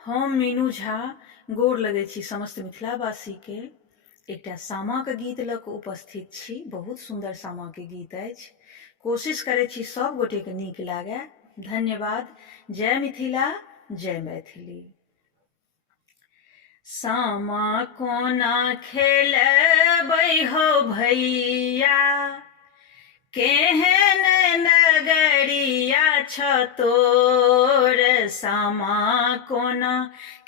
हम मीनू झा गोर लगै छी समस्त मिथिलावासी के। एकटा सामा के गीत लऽ कऽ उपस्थित छी। बहुत सुंदर सामा के गीत अछि। कोशिश करै छी सब गोटे के नीक लागै। धन्यवाद। जय मिथिला, जय मैथिली। सामा कोना खेलबै हो भैया, केहन नगरिया छ तोर। सामा कोना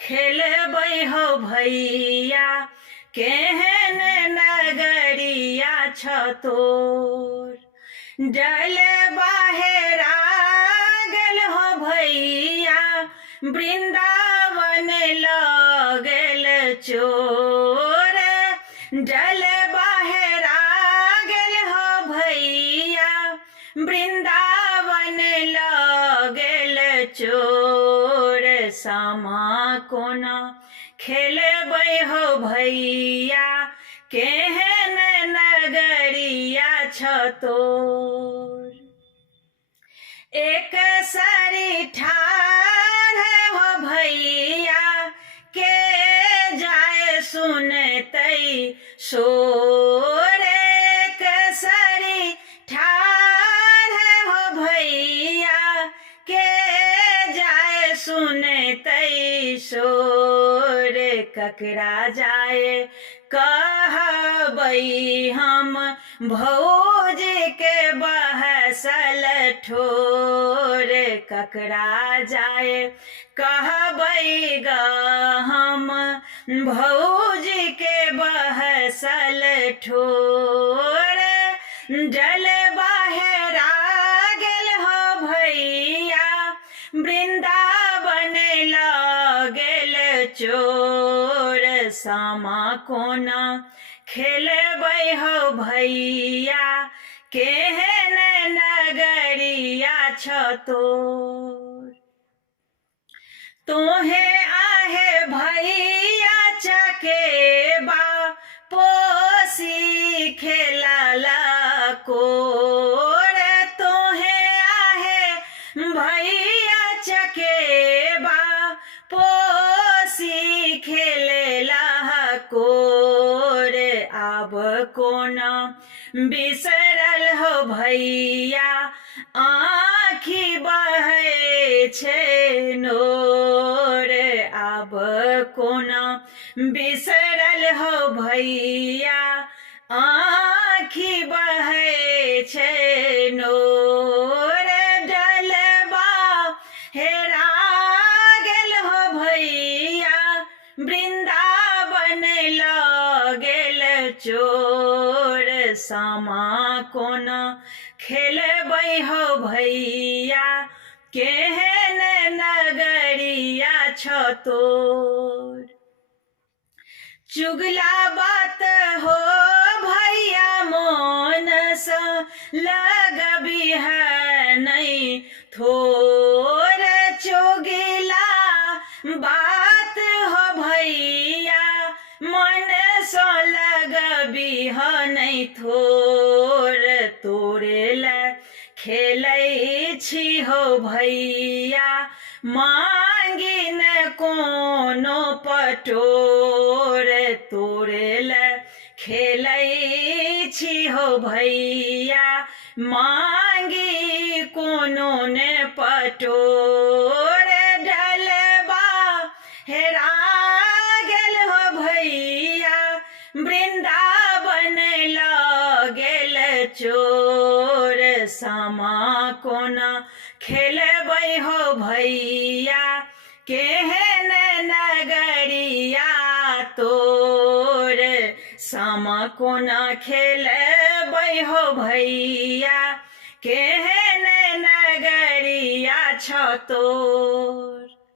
खेलबै हो भैया, केहन नगरिया छ तोर। डल बाहेरा गेल हो भैया, वृंदावन लऽ गेल चोर। डल बाहेरा गेल हो भैया, वृंदावन लऽ गेल चोर। सामा कोना खेलबै हो भैया, केहन नगरिया छ तोर। एक सारी ठाढ़ हो भैया, के जाय सुनतै शोर। एक सारी ठाढ़ हो भैया, के जाय सुनतै शोर। ककरा जाय कहबै हम, भौजी के बहसल ठोर। ककरा जाय कहबै ग हम, भौजी के बहसल ठोर। डल बाहेरा गेल हो भैया, वृंदावन लऽ गेल चोर। सामा कोना खेलबै हो भैया, केहन नगरिया छ तोर। तोहे आहे भैया चकेबा, पोसी खेलला कोर। तोहे आहे भैया चकेबा, पोसी खेलला कोर। आब कोना बिसरल हो भैया, आँखि बहै छै नोर। आब कोना बिसरल हो भैया, आँखि बहै छै नोर। डलबा हेरा गेल हो भैया, वृंदावन लऽ गेल चोर। सामा कोना खेलबै हो भैया, केहन नगरिया छ तोर। चुगला बात हो भैया मोन सँ लगबिह नै थोर। चुगला बात हो भैया, मन सँ लगबिह नै थोर। तोरे लए खेलै छी हो भैया, मांगी न कोनो पटोर। तोरे लए खेलै छी हो भैया, मांगी कोनो ने पटोर। डलबा हेरा गेल हो भैया, वृंदावन लऽ गेल चोर। सामा कोना खेलबै हो भैया, केहन नगरिया तोर। सामा कोना खेलबै हो भैया, केहन नगरिया छ तोर।